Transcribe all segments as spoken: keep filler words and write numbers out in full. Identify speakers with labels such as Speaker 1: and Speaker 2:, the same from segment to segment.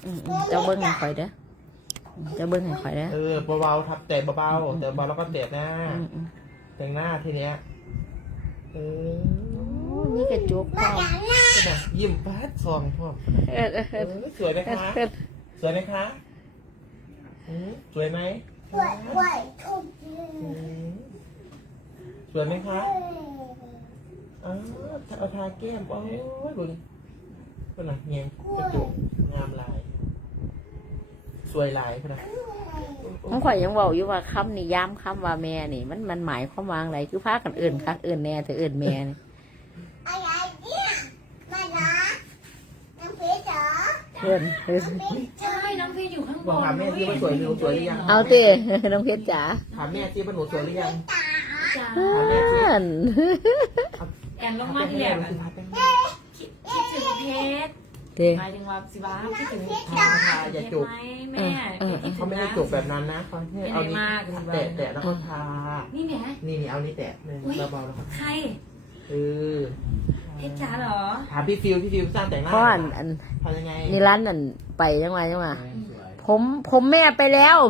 Speaker 1: เจ้าเบิ้งให้ข่อยเด้อเจ้าเบิ้งให้ข่อยเด้อ
Speaker 2: เออเบาๆทับแต่เบาๆแต่เบาแล้วก็เตะหน้าแต่งหน้าทีเนี้ยเออ
Speaker 1: นี่กระจุกพ่อ
Speaker 2: ยิ้มแป๊ดซองพ่อสวยไหมคะสวยไหมคะสวยไหมสวยสวยไหมคะอ๋อเอาทาแก้มโอ้ยบุญเป็นหนักเงี้ยกระจุกงามลายสวยลายขนาด
Speaker 1: น้องข่อยยังบอกอยู่ว่าคำนี่ย้ำคำว่าแม่นี่มันมันหมายความว่าอะไรคือพากันอื่นค่ะอื่นแน่แต่อื่นแม่นี่เพื่อน
Speaker 3: ใช่น้องเพชรอยู่ข้างบน
Speaker 2: ถามแม่ที่ว่าสวยหรือสวยหรือยัง
Speaker 1: เอาเต้น้องเพชรจ๋า
Speaker 2: ถามแม่ที่ว่าหนูสวยหรือยัง
Speaker 3: จ้าแอนลงมาที่แหลมคิดถึงเพชรหมายถึงว่าสิบ้าคิดถึงทา
Speaker 2: อย่าจุก
Speaker 3: แม่
Speaker 2: เขาไม่ได้จุกแบบนั้นนะเขาให้เอานี้แตะแตะแล้วก็ทา
Speaker 3: นี่แม่
Speaker 2: นี่นี่เอานี้แตะเบาๆแล้วก็
Speaker 3: ใคร
Speaker 2: เออ
Speaker 3: เพชรจ๋าเหรอ
Speaker 2: ถามพี่ฟิวพี่ฟิวสร้างแต่งหน้า
Speaker 1: พ่ออัน
Speaker 2: ทำยังไง
Speaker 1: นี่ร้านนั่นไปยังไงยังไงผมผมแม่ไปแล้ว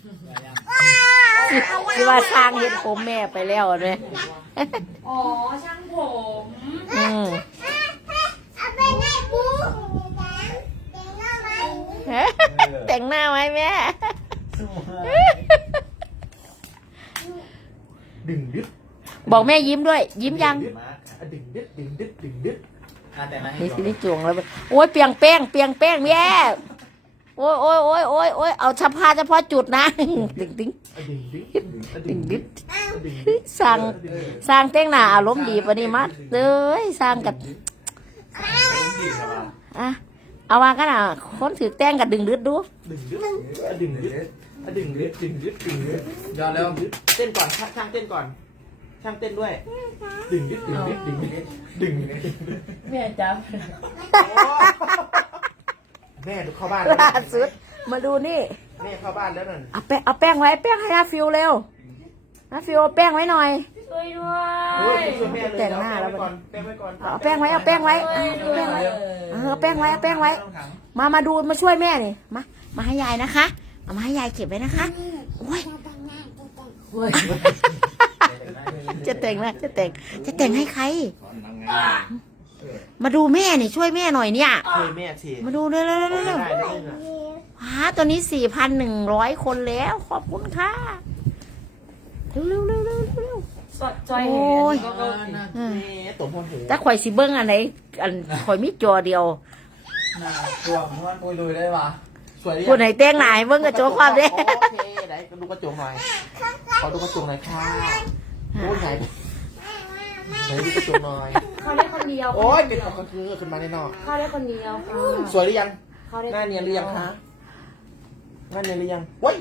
Speaker 1: ที่ว่าสร้างเห็นผมแม่ไปแล้วไหม
Speaker 3: อ๋อช่างผม
Speaker 1: อืมแต่งหน้าไหมแม่
Speaker 2: ดึงดึ๊ด
Speaker 1: บอกแม่ยิ้มด้วยยิ้มยัง
Speaker 2: ดึงดึ๊ดดึงดึ๊ดดึงดึ๊ด
Speaker 1: นี่สินี่จวงแล้วโอ้ยเปียงแป้งเปียงแป้งแม่โอ้ยโอ้ยโอ้ยโอ้ยโอ้ยเอาเฉพาะเฉพาะจุดนะดึงดึงดึงดึงสร้างสร้างแต่งหน้าอารมณ์ดีปะนี่มัดเลยสร้างกับอ่ะเอาวางกันอ่ะคนถือแต้งกับดึงดึดดู
Speaker 2: ดึงดึดดึงดึดดึงดึดดึงดึดดึงดึดยอดแล้วเต้นก่อนช่างเต้นก่อนช่างเต้นด้วยดึงดึดดึงดึดดึงดึดดึง
Speaker 1: แม่จับ
Speaker 2: แม่ดูเข้าบ้าน
Speaker 1: ล่าสุดมาดูนี่
Speaker 2: แม่เข้าบ้านแล้วนั่น
Speaker 1: เอาแป้งเอาแป้งไว้แป้งให้อาฟิวเร็วอาฟิวเอาแป้งไว้หน่อย
Speaker 3: ช่วยด้วย
Speaker 1: แต่งหน้าแล้วเอาแป้งไว้เอาแป้งไว้เอาแป้งไว้เออแป้งไว้เอาแป้งไว้มามาดูมาช่วยแม่นี่มามาให้ยายนะคะเอามาให้ยายเก็บไว้นะคะโอ้ยจะแต่งนะจะแต่งจะแต่งให้ใครมาดูแม่นี่ช่วยแม่หน่อยเนี่ย
Speaker 2: ช่วยแม่ที
Speaker 1: มาดูเร็วเร็วเร็วเร็วฮะตัวนี้สี่พันหนึ่งร้อยคนแล้วขอบคุณค่ะเร็วเร็วเร็วเร็วเร็ว
Speaker 3: สดจอยเห็นก็
Speaker 2: ตัวพอนหู
Speaker 1: แต่ข่อยสิเบิ้งอันไหนอันข่อยมีจอเดียว
Speaker 2: ตัวม้วนปุยลุยได้ปะสวย
Speaker 1: ผู้ไหนแต่งหน้าเบิ้งกระจกความเด้
Speaker 2: โอเคไหนดูกระจกหน่อยขอดูกระจกหน่อยค่ะโอ้ยไหนไหนดูกระจกหน่อย
Speaker 3: เขาได้คนเดียว
Speaker 2: โอ้ยเป็นของกระคือขึ้นมาแน่นอน
Speaker 3: เขาได้คนเดียว
Speaker 2: สวยหรือยังหน้าเนียนหรือยังคะหน้าเนียนหรือยังว้ย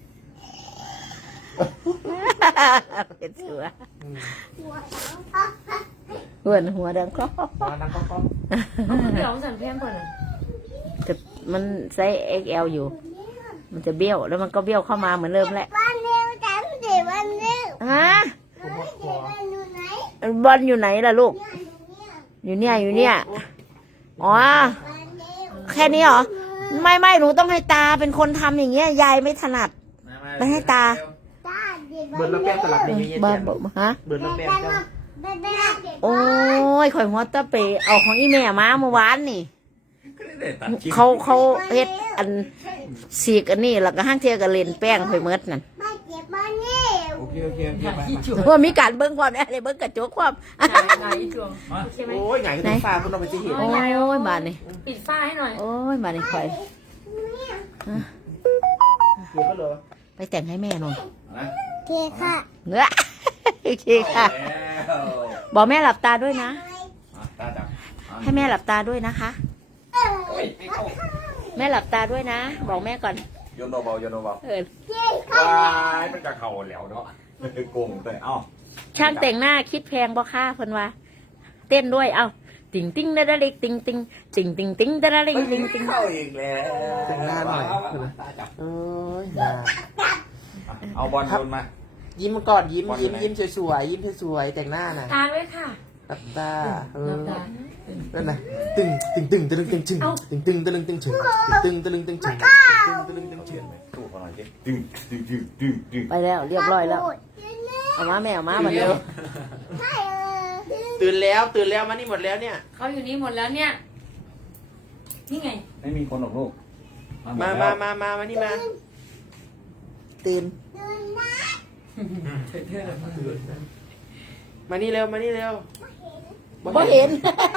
Speaker 1: เป็นเสือหัวหัวดังก็
Speaker 2: หัวดังก็ก็
Speaker 3: เดี๋ยวสั่นเพี้ยนก่อน
Speaker 1: แต่มันไซส์ เอ็กซ์ แอล อยู่มันจะเบี้ยวแล้วมันก็เบี้ยวเข้ามาเหมือนเดิมแหละฮะบอลอยู่ไหนล่ะลูกอยู่เนี่ยอยู่เนี่ยอ๋อแค่นี้เหรอไม่ไม่หนูต้องให้ตาเป็นคนทำอย่างเงี้ยยายไม่ถนัดไม่ให้ตา
Speaker 2: เบิร์ดแล้วแป้งสลับในนี้
Speaker 1: เบิร์ดบอกฮะ
Speaker 2: เบิร์ดแล้วแป้งเจ้า
Speaker 1: โอ้ยข่อยหัวตะเปเอาของอีแม่มาเมื่อวานนี่เขาเขาเฮ็ดอันสีกอันนี้แล้วก็ห้างเทียกับเลนแป้งข่อยเมิดนั่น
Speaker 2: โอเคโอเคโอเค
Speaker 1: เพราะมีการเบิ้งความได้เลยเบิ้งกระจกความ
Speaker 3: ไงจวง
Speaker 2: โอ้ยไงก็ต้องฟ้าคุณเอาไปจะเห็น
Speaker 1: โอ้ยบานนี่
Speaker 3: ปิดฝ้าให้หน่อย
Speaker 1: โอ้ยบานนี่ข่อย
Speaker 2: เดี๋ยวก็เลย
Speaker 1: ไปแต่งให้แม่หน่อย
Speaker 4: โอเคค่ะ
Speaker 1: เนื้อโอเคค่ะบอกแม่หลับตาด้วยนะให้แม่หลับตาด้วยนะคะแม่หลับตาด้วยนะบอกแม่ก่อน
Speaker 5: โยนเบาโยนเบา
Speaker 1: เออ
Speaker 5: ว้ายมันจะเข่าแล้วเนาะโกงแต่เอ้า
Speaker 1: ช่างแต่งหน้าคิดแพงบ่ค่าคนวะเต้นด้วยเอ้าติ่งติ่งดาดาลิกติ่งติ่งติ่งติ่งติ่งดาดาลิกติ่งติ่ง
Speaker 5: เข้าอีกแล้ว
Speaker 2: แต่งหน้าหน่อยเอ้ย
Speaker 5: เอาบอลโยนมา
Speaker 2: ยิ้มก่อนยิ้มยิ้มยิ้มสวยๆยิ้มสวยๆแต่งหน้าน่ะ
Speaker 3: ตาด้วยค่ะ
Speaker 2: เหลับตาเอ
Speaker 3: หลั
Speaker 2: อบ
Speaker 3: ตา
Speaker 2: นั่นน่ะตึงตึงตึงตะลึงตึงชึงตึงตึงตะลึงตึงชึงตึงตะลึงตึงชึงตึงตะลึงตึงชึง
Speaker 5: ตู้เขาหน่อยสิดึงดึงดึงดึงดึง
Speaker 1: ไปแล้วเรียบร้อยแล้วเอามาแม่เอามามาเร็ว
Speaker 2: ตื่นแล้วตื่นแล้วมานี่หมดแล้วเนี่ย
Speaker 3: เขาอยู่นี่หมดแล้วเนี่ยนี่ไง
Speaker 5: ไม่มีคนหรอกลูก
Speaker 2: มามามามามานี่มา
Speaker 1: ตื่น
Speaker 2: มานี่เร็วมานี่เร็ว
Speaker 1: บ่เห็น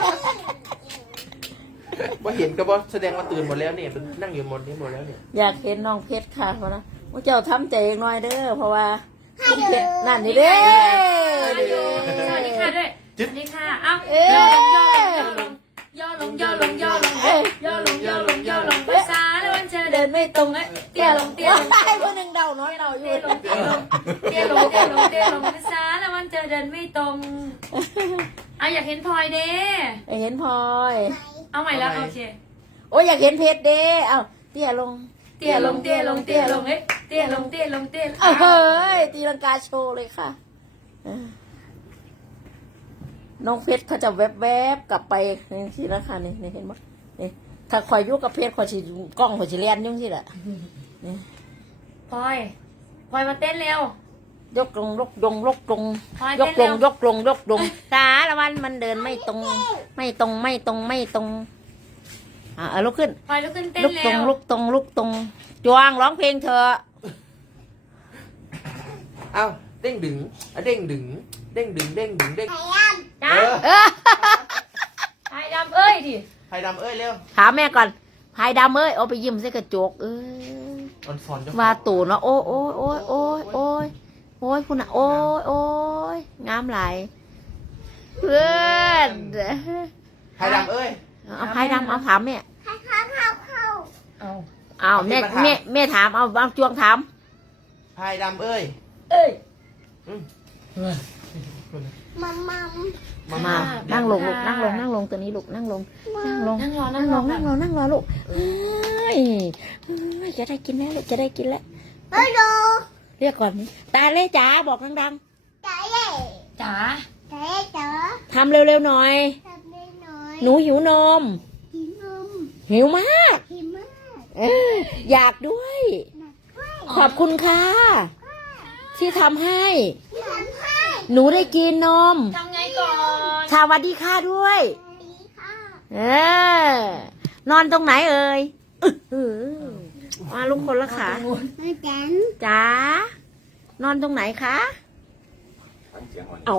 Speaker 2: บ่เห็นก็บ่แสดงว่าตื่นหมดแล้วเนี่ยมันนั่งอยู่หมดนี้หมดแล้วเนี่ย
Speaker 1: อยากเห็นน้องเพชรค่ะเพราะนะว่าเจ้าทำใจเองหน่อยเด้อเพราะว่าคุณเพชรนั่นนี่เด้อ
Speaker 3: สวัสดีค่ะด้วยสวัสดีค่ะเอ้า
Speaker 1: เอ้ย
Speaker 3: ย่อลงย่อลงย่อลงย่อลงย่อลงย่อลงภาษาแล้ววันเจอเดินไม่ตรงเอ้ยเตี้ยลงเตี้ยลง
Speaker 1: ได้คนหนึ่งเดาน้อยเดาอยู่
Speaker 3: เตี้ยลงเตี้ยลงเตี้ยลงเตี้ยลงเตี้ยลงภาษาแล้ววันเจอเดินไม่ตรงเอาอยากเห็นพลอยเด้
Speaker 1: อยากเห็นพลอย
Speaker 3: เอาใหม่แล้วโอเค
Speaker 1: โอ้ยอยากเห็นเพชรเด้เอ้าเตี้ยลง
Speaker 3: เตี้ยลงเตี้ยลงเตี้ยลงเอ้ยเตี้ยลงเตี้ยลงเตี้ย
Speaker 1: เอ้าเฮ้ยตีลังกาโชว์เลยค่ะเออน้องเพชรเขาจะแวบๆกลับไปนี่สินะคะนี่นี่เห็นไหมนี่ถ้าคอยอยุ่กับเพชรคอยฉีกล้องคอยฉีเลียนยุ่งสิแหละ
Speaker 3: พลอยพลอยมาเต้นเร็วย
Speaker 1: กลงยกลงยกลง
Speaker 3: พลอย
Speaker 1: ย
Speaker 3: เต้
Speaker 1: ก
Speaker 3: น
Speaker 1: ล
Speaker 3: เร็
Speaker 1: ง
Speaker 3: วย
Speaker 1: กลงยกลงตาละวันมันเดินไม่ตรง ไม่ตรงไม่ตรงไม่ตรงอ่ะเอาลุกขึ้น
Speaker 3: พลอยลุกขึ้นเต้น
Speaker 1: ลุกตร
Speaker 3: เร็
Speaker 1: ง
Speaker 3: ว
Speaker 1: ลุกตรงลุกตรงจวงร้องเพลงเถอะ
Speaker 2: เอ้าเด้งดึงอ่ะเด้งดึงเด้งดึงเด้งดึงเด้ง
Speaker 3: จ้า
Speaker 2: เออ
Speaker 1: เออ
Speaker 3: ไอ้ดำเอ้ยดิ
Speaker 2: ไผ่ดำเอ้ยเร็ว
Speaker 1: ถามแม่ก่อนพายดำเอ้ยเอาไปยิ้มใส่กระจกเอ้ย
Speaker 2: ออนฟอนเจ้าของ
Speaker 1: ว่าตู่เนาะโอ้ยโอ้ยโอ้ยโอ้ยโอ้ยโอ้ยคุณอะโอ้ยโอ้ยงามหลายเพื่อน
Speaker 2: ไผ่ดำเอ้ย
Speaker 1: เอาพายดำเอาถามแม่
Speaker 3: เอา
Speaker 1: เอาแม่แม่แม่ถามเอาเอาจวงถาม
Speaker 2: ไผ่ดำเอ้ย
Speaker 3: เอ้ย
Speaker 2: อืม
Speaker 1: มามานั่งลงลูกนั่งลงนั่งลงตัวนี้ลูกนั่งลงนั่งลง
Speaker 3: นั่งรอ
Speaker 1: นั่
Speaker 3: นั่
Speaker 1: ง
Speaker 3: ง
Speaker 1: ล
Speaker 3: รอง
Speaker 1: นั่งลงนั่งรอลูกเฮ้ยเฮ้ยจะได้กินแล้วลูกจะได้กินแล้วเรียกก่อนนี่ตาเล่จ๋าบอกดัง
Speaker 3: จ๋า
Speaker 1: ๆทำเร็วๆหน่อย หนูหิวนม หิวมากเอออยากด้วย ขอบคุณค่ะ ที่ทำให้ หนูได้กินนม
Speaker 3: ทำไงก่อน
Speaker 1: สวัสดีค่ะด้วย เออนอนตรงไหนเอ่ยอื้อหือมาลุงคนละขาจ๋านอนตรงไหนคะ
Speaker 5: ฟังเสียงอ่อน
Speaker 1: เอา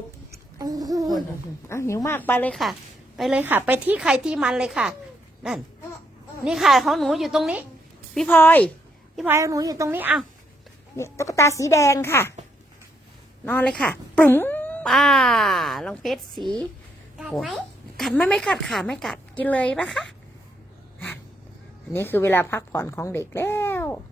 Speaker 1: เอาหิวมากไปเลยค่ะ ไปเลยค่ะ ไปที่ใครที่มันเลยค่ะ นั่น นี่ค่ะของหนูอยู่ตรงนี้ พี่พลอยพี่พลอยของหนูอยู่ตรงนี้เอานี่ตุ๊กตาสีแดงค่ะ นอนเลยค่ะปึ๋มอ่าลองเพชรสีโอ้กัดไหม่ไม่กัดค่ะไม่กัดกินเลยนะคะนั่นอันนี้คือเวลาพักผ่อนของเด็กแล้ว